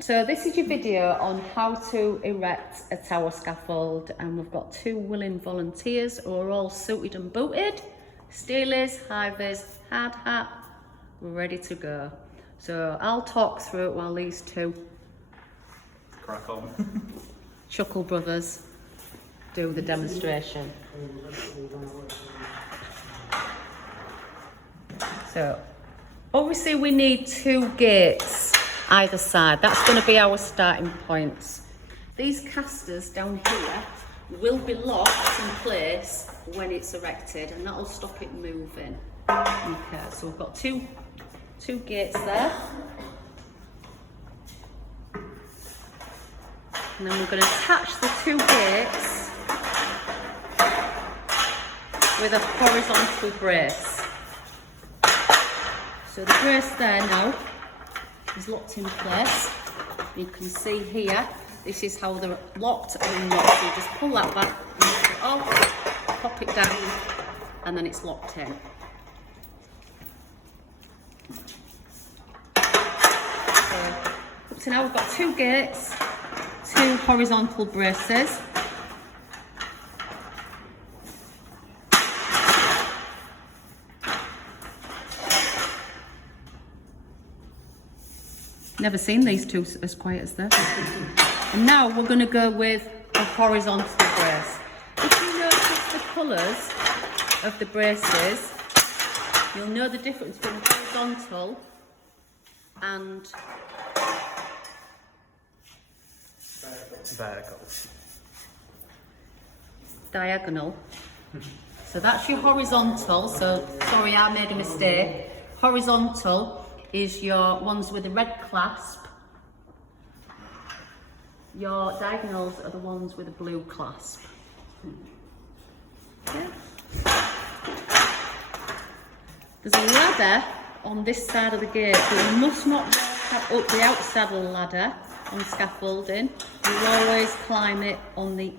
So this is your video on how to erect a tower scaffold, and we've got 2 willing volunteers who are all suited and booted. Steelies, high-vis, hard hat, we're ready to go. So I'll talk through it while these 2 crack on. Chuckle brothers do the demonstration. So obviously we need 2 gates either side. That's going to be our starting points. These casters down here will be locked in place when it's erected, and that'll stop it moving. Okay, so we've got two gates there. And then we're going to attach the 2 gates with a horizontal brace. So the brace there now is locked in place. You can see here, this is how they're locked and unlocked. So you just pull that back, lift it off, pop it down, and then it's locked in. So now we've got 2 gates, 2 horizontal braces. Never seen these 2 as quiet as this. And now we're going to go with a horizontal brace. If you notice the colours of the braces, you'll know the difference between horizontal and diagonal. So that's your horizontal. So sorry, I made a mistake. Horizontal is your ones with a red clasp. Your diagonals are the ones with a blue clasp. Okay. There's a ladder on this side of the gate, but you must not walk up the outside of the ladder on scaffolding. You always climb it on the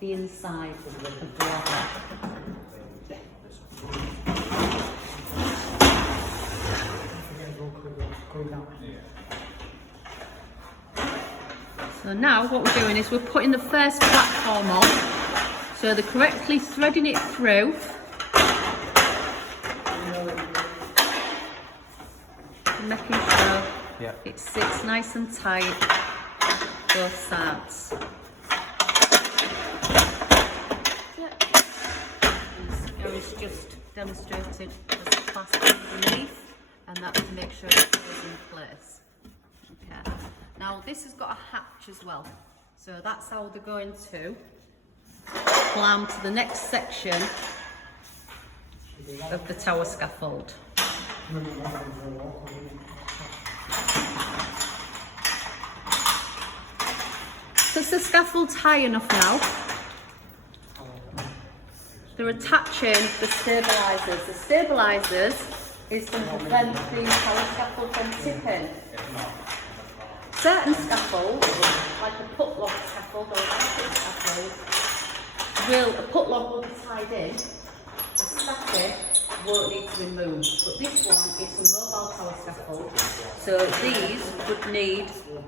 inside of the ladder. So now what we're doing is we're putting the first platform on, so they're correctly threading it through. Making sure it sits nice and tight, both sides. Gary's just demonstrated there's a clasp underneath, and that's to make sure it stays in place. Okay. Now this has got a hatch as well, so that's how they're going to climb to the next section of the tower scaffold. Because the scaffold's high enough now, they're attaching the stabilisers. The stabilisers is to prevent the tower scaffold from tipping. Certain scaffolds, like a put-log scaffold or a static scaffold, a put-log will be tied in, a static won't need to be moved. But this one, it's a mobile tower scaffold, so these would need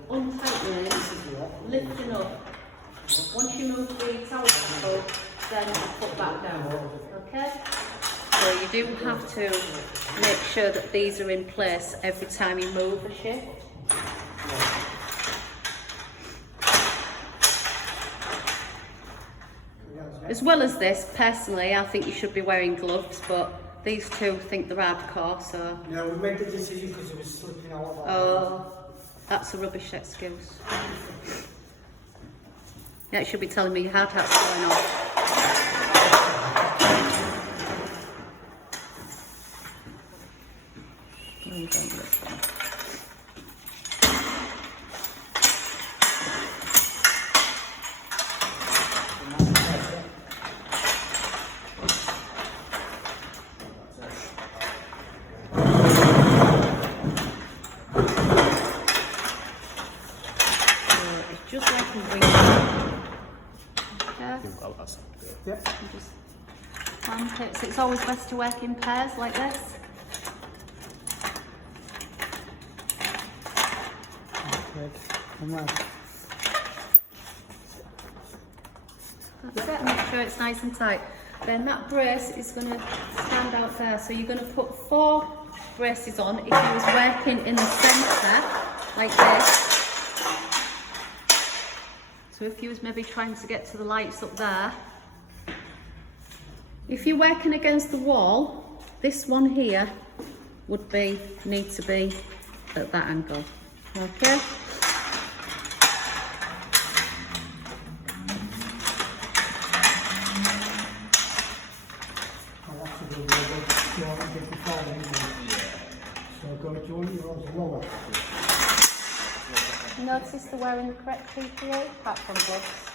untightening, lifting up. Once you move the tower scaffold, then you put back down. Okay? So you do have to make sure that these are in place every time you move a shift. As well as this, personally, I think you should be wearing gloves, but these 2 think they're hardcore, so... Yeah, we made the decision because it was slipping out of our... Oh, that's a rubbish excuse. Yeah, it should be telling me your hard hat's going off. Oh, you don't look fun. Just like a ring. Okay. Yeah. Just clamp it. So it's always best to work in pairs like this. Okay. And then, That's it, make sure it's nice and tight. Then that brace is going to stand out there. So you're going to put 4 braces on. If you was working in the centre, like this. So if you was maybe trying to get to the lights up there. If you're working against the wall, this one here would need to be at that angle. Okay? lower. Notice they're wearing the correct PPE, apart from gloves.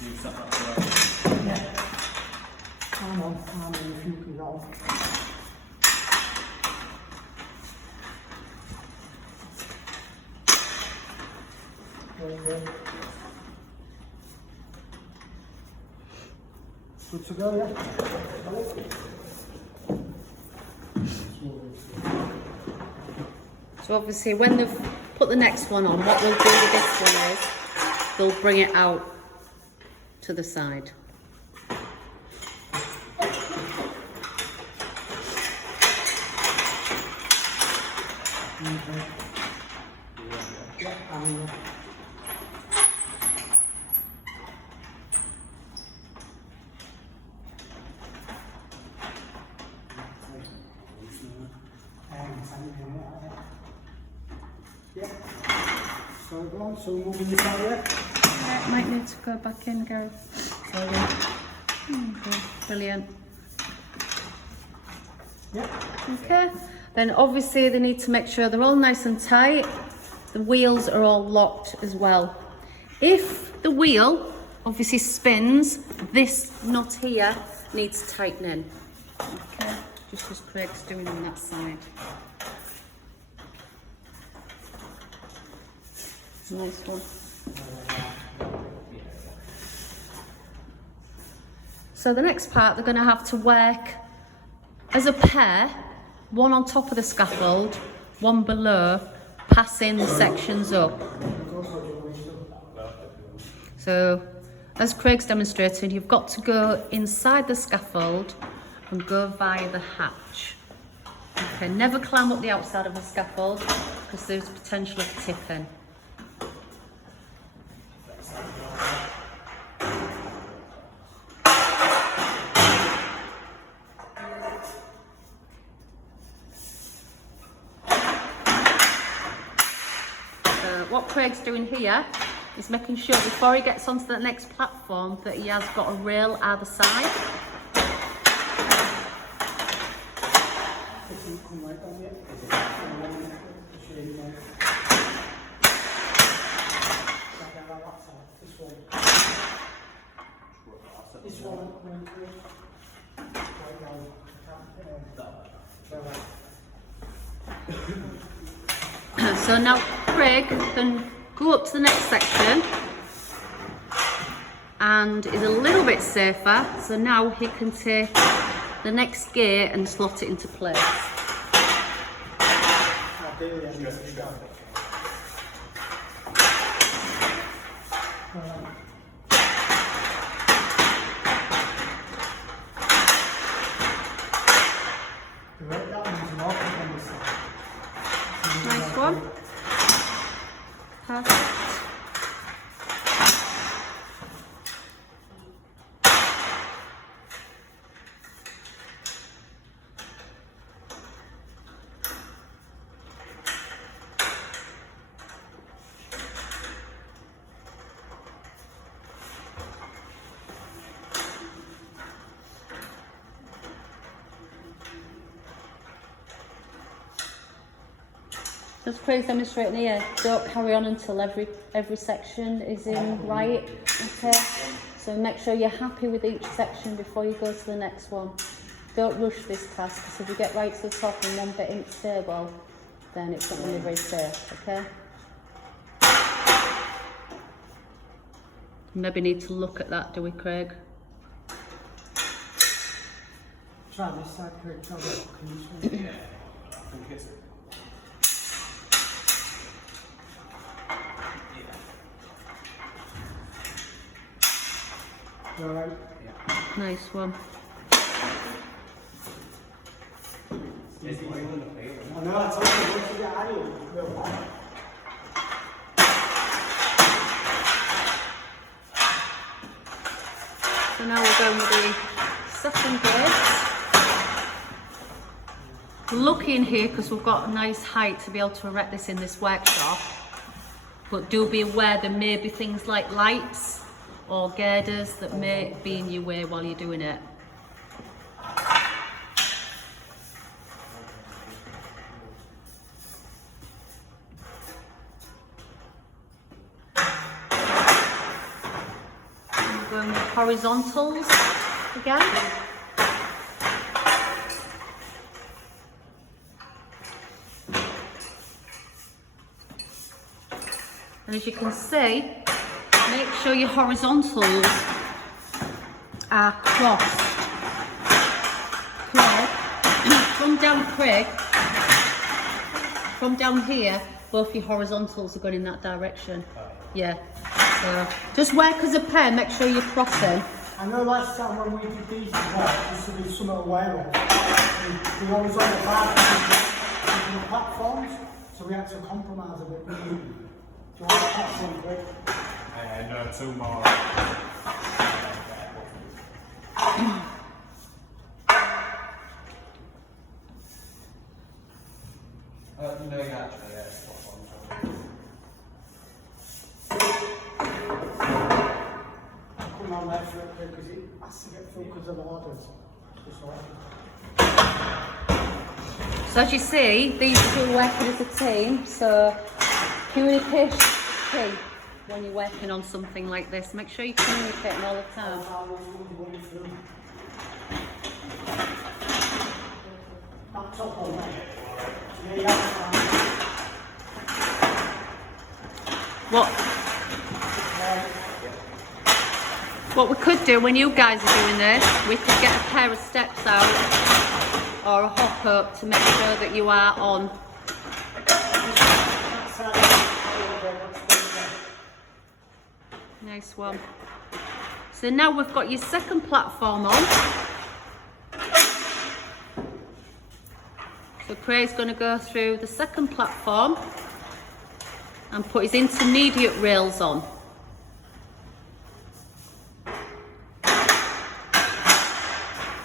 You set that right. Yeah. I'm on, if you can go. Good to go, yeah? So obviously when they've put the next one on, what we'll do with this one is they'll bring it out to the side. Yeah. So go on, so moving this out here. Yeah, might need to go back in, Gary. Sorry. Okay, brilliant. Yeah. Okay. Then obviously they need to make sure they're all nice and tight. The wheels are all locked as well. If the wheel obviously spins, this nut here needs tightening. Okay, just as Craig's doing on that side. Nice one. So the next part they're going to have to work as a pair, one on top of the scaffold, one below, passing the sections up. So as Craig's demonstrating, you've got to go inside the scaffold and go via the hatch. Okay, never climb up the outside of the scaffold because there's potential of tipping. What Craig's doing here is making sure before he gets onto the next platform that he has got a rail either side. So now Craig can go up to the next section and is a little bit safer, so now he can take the next gear and slot it into place. Nice one. Perfect. As Craig's demonstrating here, don't carry on until every section is in right, okay? So make sure you're happy with each section before you go to the next one. Don't rush this task, because if you get right to the top and one bit ain't stable, then it's not going to be very safe, okay? Maybe need to look at that, do we, Craig? Try this side, Craig. Try this. Yeah, I think it's Right. Nice one. I know, I told you once you get out of here, we'll So now we're going with the second gauge. Lucky in here because we've got a nice height to be able to erect this in this workshop. But do be aware there may be things like lights or girders that may be in your way while you're doing it. We're going with horizontals again. And as you can see, make sure your horizontals are crossed. From down here, both your horizontals are going in that direction. Yeah. So just work as a pair, make sure you're crossing. I know last time when we did these as well, just to be somewhat aware of, we always on the back of the platforms, so we had to compromise a bit. Do you want to pass one quick? No, 2 more. No, you actually, yeah, it's spot on. Come on there for it because it has to get through because of orders. So as you see, these two are working as a team, so communication is key when you're working on something like this. Make sure you're communicating all the time. What we could do when you guys are doing this, we could get a pair of steps out or a hop up to make sure that you are on. Nice one. So now we've got your second platform on. So Craig's going to go through the second platform and put his intermediate rails on.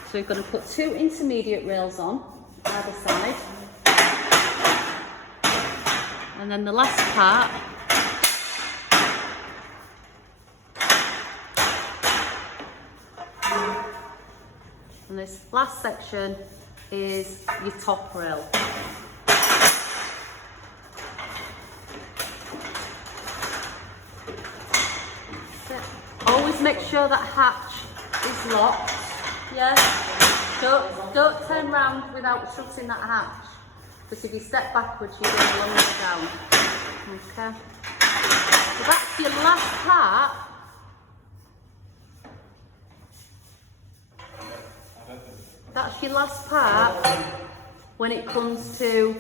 So we're going to put 2 intermediate rails on either side. And then the last part and this last section is your top rail. Always make sure that hatch is locked. Yeah. Don't turn round without shutting that hatch. Because if you step backwards, you're going to lower it down. Okay. So that's your last part. That's your last part when it comes to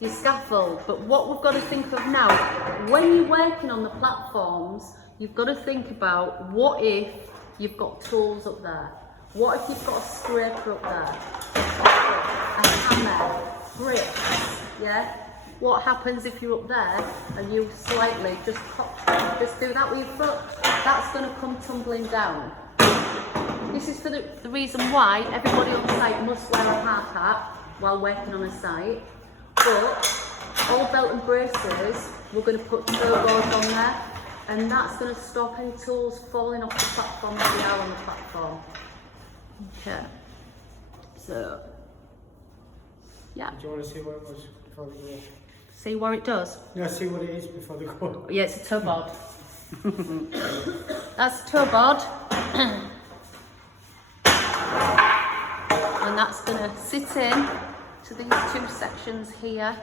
your scaffold. But what we've got to think of now, when you're working on the platforms, you've got to think about what if you've got tools up there? What if you've got a scraper up there? A hammer, bricks, yeah? What happens if you're up there and you slightly just do that with your foot? That's going to come tumbling down. This is for the reason why everybody on site must wear a hard hat while working on a site. But all belt and braces, we're going to put turbos on there, and that's going to stop any tools falling off the platform if they are on the platform. Okay. So, yeah. Do you want to see what it was before they go? See what it does? Yeah, see what it is before they go. Yeah, it's a toe board. That's a toe board. And that's going to sit in to these 2 sections here.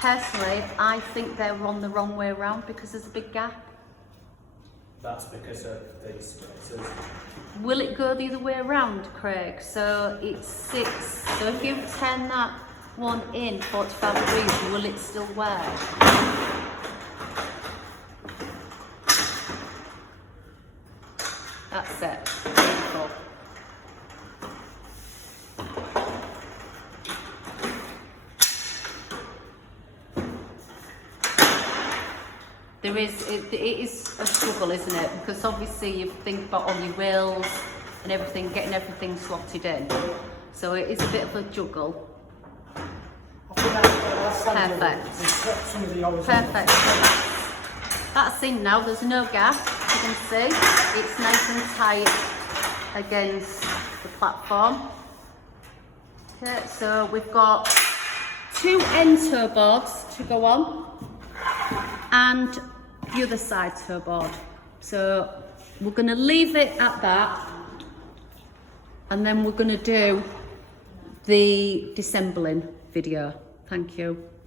Personally, I think they're on the wrong way around because there's a big gap. That's because of these spacers. Will it go the other way around, Craig? So it sits, so if you turn that one in 45 degrees, will it still work? That's it. Beautiful. It is a struggle, isn't it? Because obviously you think about all your wheels and everything, getting everything slotted in. So it is a bit of a juggle. Perfect. Perfect. So that's in now, there's no gap, you can see. It's nice and tight against the platform. Okay, so we've got 2 end toe boards to go on and the other side toe board. So we're going to leave it at that and then we're going to do the disassembling video. Thank you.